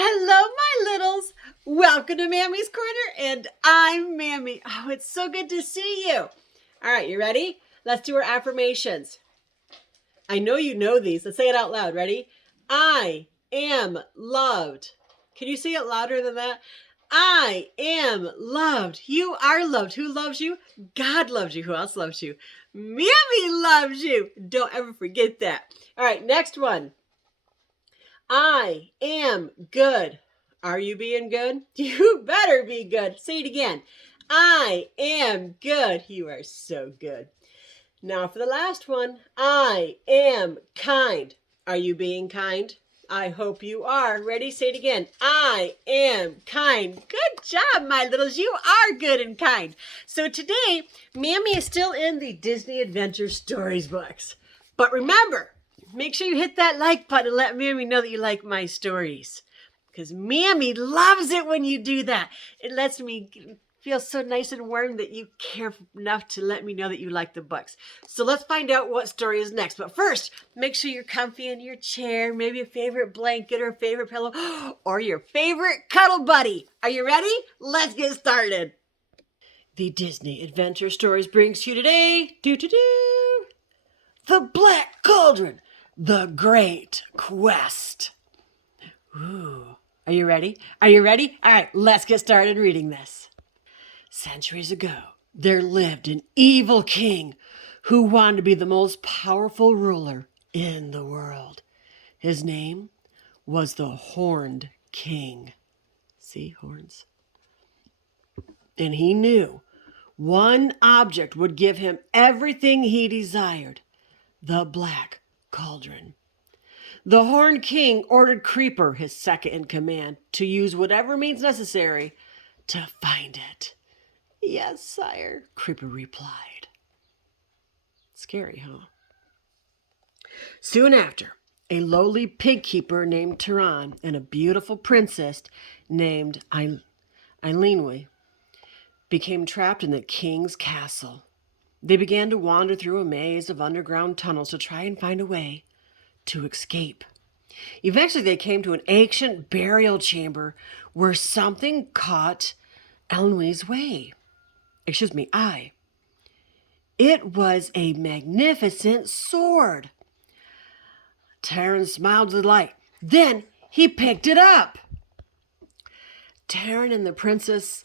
Hello, my littles. Welcome to Mammy's Corner, and I'm Mammy. Oh, it's so good to see you. All right, you ready? Let's do our affirmations. I know you know these. Let's say it out loud. Ready? I am loved. Can you say it louder than that? I am loved. You are loved. Who loves you? God loves you. Who else loves you? Mammy loves you. Don't ever forget that. All right, next one. I am good. Are you being good? You better be good. Say it again. I am good. You are so good. Now for the last one. I am kind. Are you being kind? I hope you are. Ready? Say it again. I am kind. Good job, my littles. You are good and kind. So today, Mammy is still in the Disney Adventure Stories books. But remember, make sure you hit that like button and let Mammy know that you like my stories. Because Mammy loves it when you do that. It lets me feel so nice and warm that you care enough to let me know that you like the books. So let's find out what story is next. But first, make sure you're comfy in your chair, maybe a favorite blanket or a favorite pillow, or your favorite cuddle buddy. Are you ready? Let's get started. The Disney Adventure Stories brings you today, The Black Cauldron, The Great Quest. Ooh, are you ready? Are you ready? All right, let's get started reading this. Centuries ago, there lived an evil king who wanted to be the most powerful ruler in the world. His name was the Horned King. See, horns? And he knew one object would give him everything he desired: the Black Cauldron. The Horned King ordered Creeper, his second in command, to use whatever means necessary to find it. Yes, sire, Creeper replied. Scary, huh? Soon after, a lowly pig keeper named Tehran and a beautiful princess named Eileen became trapped in the king's castle. They began to wander through a maze of underground tunnels to try and find a way to escape. Eventually, they came to an ancient burial chamber where something caught Eileen eye. It was a magnificent sword. Tehran smiled with delight. Then he picked it up. Tehran and the Princess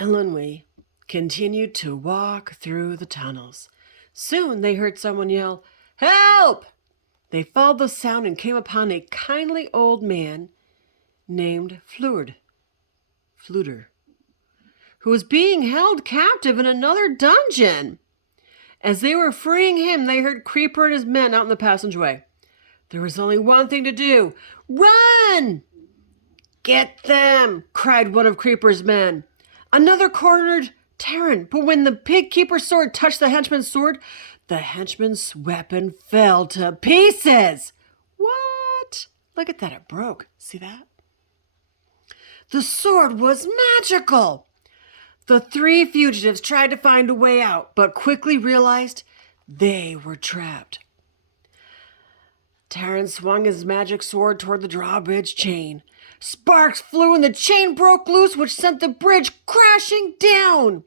Eileen continued to walk through the tunnels. Soon they heard someone yell, "Help!" They followed the sound and came upon a kindly old man named Fluter, who was being held captive in another dungeon. As they were freeing him, they heard Creeper and his men out in the passageway. There was only one thing to do. Run! Get them! Cried one of Creeper's men. Another cornered Tehran, but when the pig keeper's sword touched the henchman's sword, the henchman's weapon fell to pieces. What? Look at that, it broke. See that? The sword was magical. The three fugitives tried to find a way out, but quickly realized they were trapped. Tehran swung his magic sword toward the drawbridge chain. Sparks flew and the chain broke loose, which sent the bridge crashing down.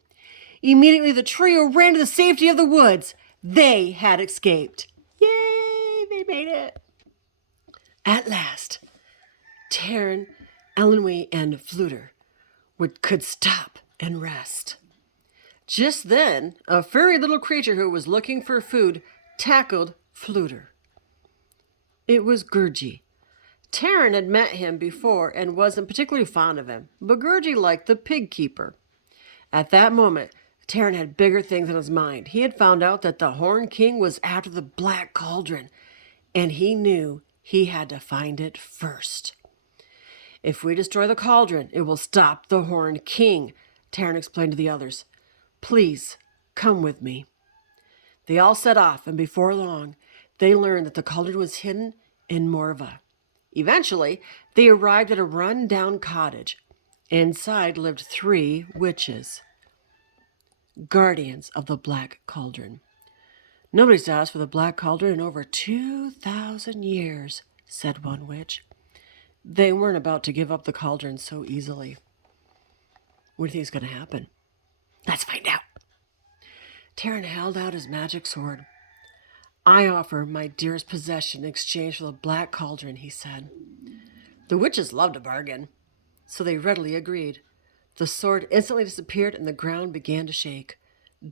Immediately, the trio ran to the safety of the woods. They had escaped. Yay, they made it. At last, Tehran, Eileen, and Fluter could stop and rest. Just then, a furry little creature who was looking for food tackled Fluter. It was Gurgi. Tehran had met him before and wasn't particularly fond of him, but Gurgi liked the pig keeper. At that moment, Tehran had bigger things on his mind. He had found out that the Horned King was after the Black Cauldron, and he knew he had to find it first. If we destroy the cauldron, it will stop the Horned King, Tehran explained to the others. Please, come with me. They all set off, and before long, they learned that the cauldron was hidden in Morva. Eventually, they arrived at a run-down cottage. Inside lived 3 witches, guardians of the Black Cauldron. Nobody's asked for the Black Cauldron in over 2,000 years, said one witch. They weren't about to give up the cauldron so easily. What do you think is going to happen? Let's find out. Taran held out his magic sword. I offer my dearest possession in exchange for the black cauldron, he said. The witches loved a bargain, so they readily agreed. The sword instantly disappeared and the ground began to shake.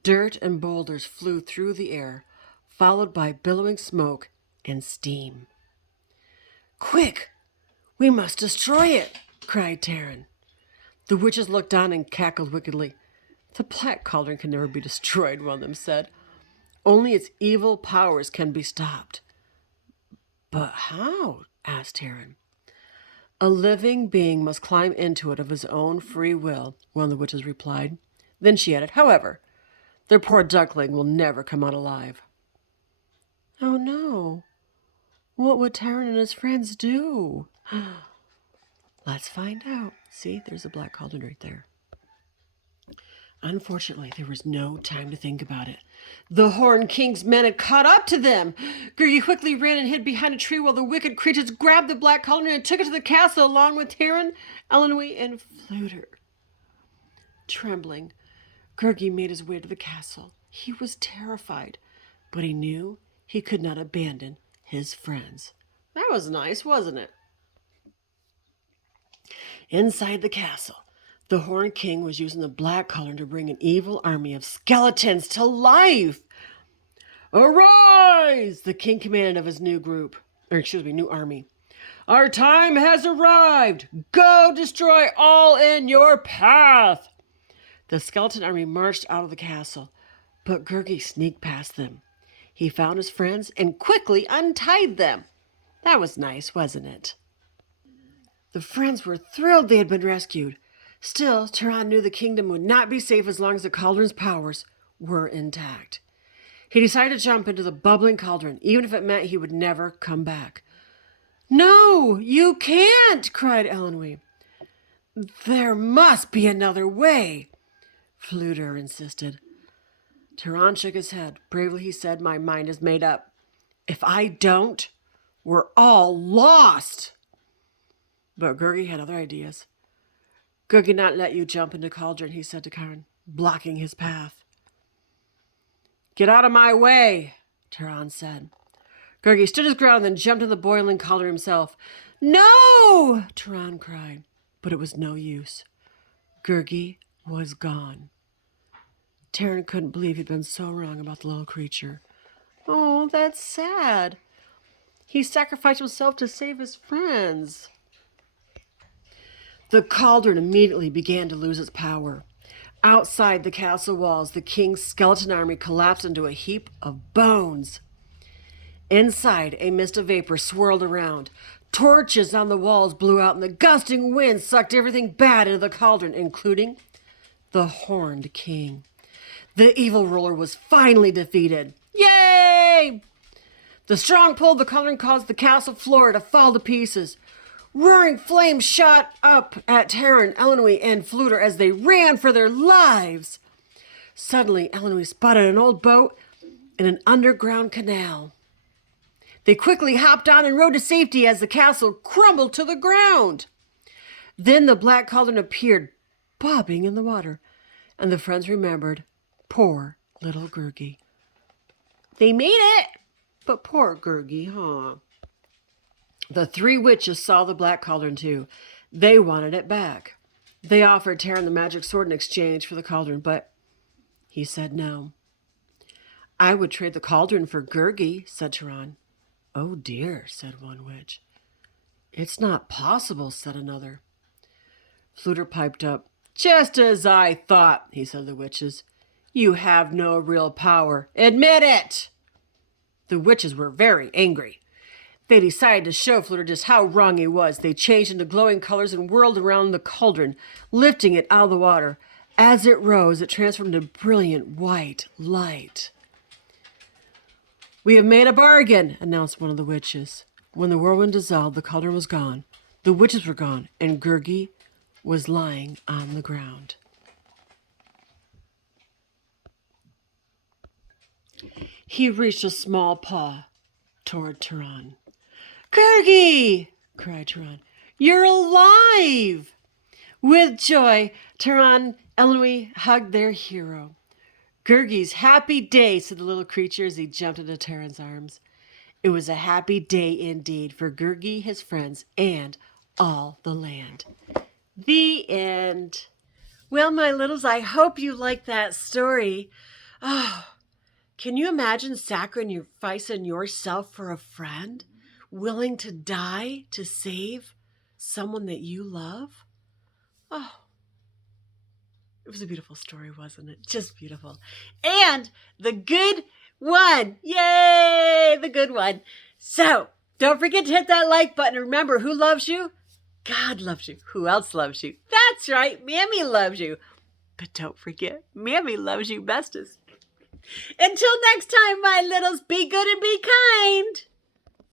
Dirt and boulders flew through the air, followed by billowing smoke and steam. Quick! We must destroy it, cried Taran. The witches looked on and cackled wickedly. The black cauldron can never be destroyed, one of them said. Only its evil powers can be stopped. But how? Asked Taran. A living being must climb into it of his own free will, one of the witches replied. Then she added, however, their poor duckling will never come out alive. Oh no. What would Taran and his friends do? Let's find out. See, there's a black cauldron right there. Unfortunately, there was no time to think about it. The Horned King's men had caught up to them. Gurgi quickly ran and hid behind a tree while the wicked creatures grabbed the black cauldron and took it to the castle along with Taran, Elenwy, and Fluter. Trembling, Gurgi made his way to the castle. He was terrified, but he knew he could not abandon his friends. That was nice, wasn't it? Inside the castle, the Horned King was using the black cauldron to bring an evil army of skeletons to life. Arise! The king commanded of his new army. Our time has arrived. Go destroy all in your path. The skeleton army marched out of the castle, but Gurgi sneaked past them. He found his friends and quickly untied them. That was nice, wasn't it? The friends were thrilled they had been rescued. Still, Taran knew the kingdom would not be safe as long as the cauldron's powers were intact. He decided to jump into the bubbling cauldron, even if it meant he would never come back. No, you can't, cried Elenwy. There must be another way, Fluter insisted. Taran shook his head. Bravely he said, my mind is made up. If I don't, we're all lost. But Gurgi had other ideas. Gurgi not let you jump into cauldron, he said to Taran, blocking his path. Get out of my way, Taran said. Gurgi stood his ground and then jumped in the boiling cauldron himself. No, Taran cried, but it was no use. Gurgi was gone. Taran couldn't believe he'd been so wrong about the little creature. Oh, that's sad. He sacrificed himself to save his friends. The cauldron immediately began to lose its power. Outside the castle walls, the king's skeleton army collapsed into a heap of bones. Inside, a mist of vapor swirled around. Torches on the walls blew out, and the gusting wind sucked everything bad into the cauldron, including the Horned King. The evil ruler was finally defeated. Yay! The strong pull of the cauldron caused the castle floor to fall to pieces. Roaring flames shot up at Taran, Elenwy, and Fluter as they ran for their lives. Suddenly, Elenwy spotted an old boat in an underground canal. They quickly hopped on and rowed to safety as the castle crumbled to the ground. Then the black cauldron appeared, bobbing in the water, and the friends remembered poor little Gurgi. They made it, but poor Gurgi, huh? The three witches saw the black cauldron too. They wanted it back. They offered Taran the magic sword in exchange for the cauldron, but he said no. I would trade the cauldron for Gurgi, said Taran. Oh dear, said one witch. It's not possible, said another. Fluter piped up. Just as I thought, he said to the witches. You have no real power. Admit it! The witches were very angry. They decided to show Fluter just how wrong he was. They changed into glowing colors and whirled around the cauldron, lifting it out of the water. As it rose, it transformed into brilliant white light. We have made a bargain, announced one of the witches. When the whirlwind dissolved, the cauldron was gone, the witches were gone, and Gurgi was lying on the ground. He reached a small paw toward Taran. Gurgi! cried Taran. You're alive! With joy, Taran and Louis hugged their hero. Gurgi's happy day, said the little creature as he jumped into Taran's arms. It was a happy day indeed for Gurgi, his friends, and all the land. The end. Well, my littles, I hope you liked that story. Oh, can you imagine sacrificing yourself for a friend? Willing to die to save someone that you love? Oh, it was a beautiful story, wasn't it? Just beautiful. And the good one. Yay, the good one. So don't forget to hit that like button. Remember, who loves you? God loves you. Who else loves you? That's right. Mammy loves you. But don't forget, Mammy loves you bestest. Until next time, my littles, be good and be kind.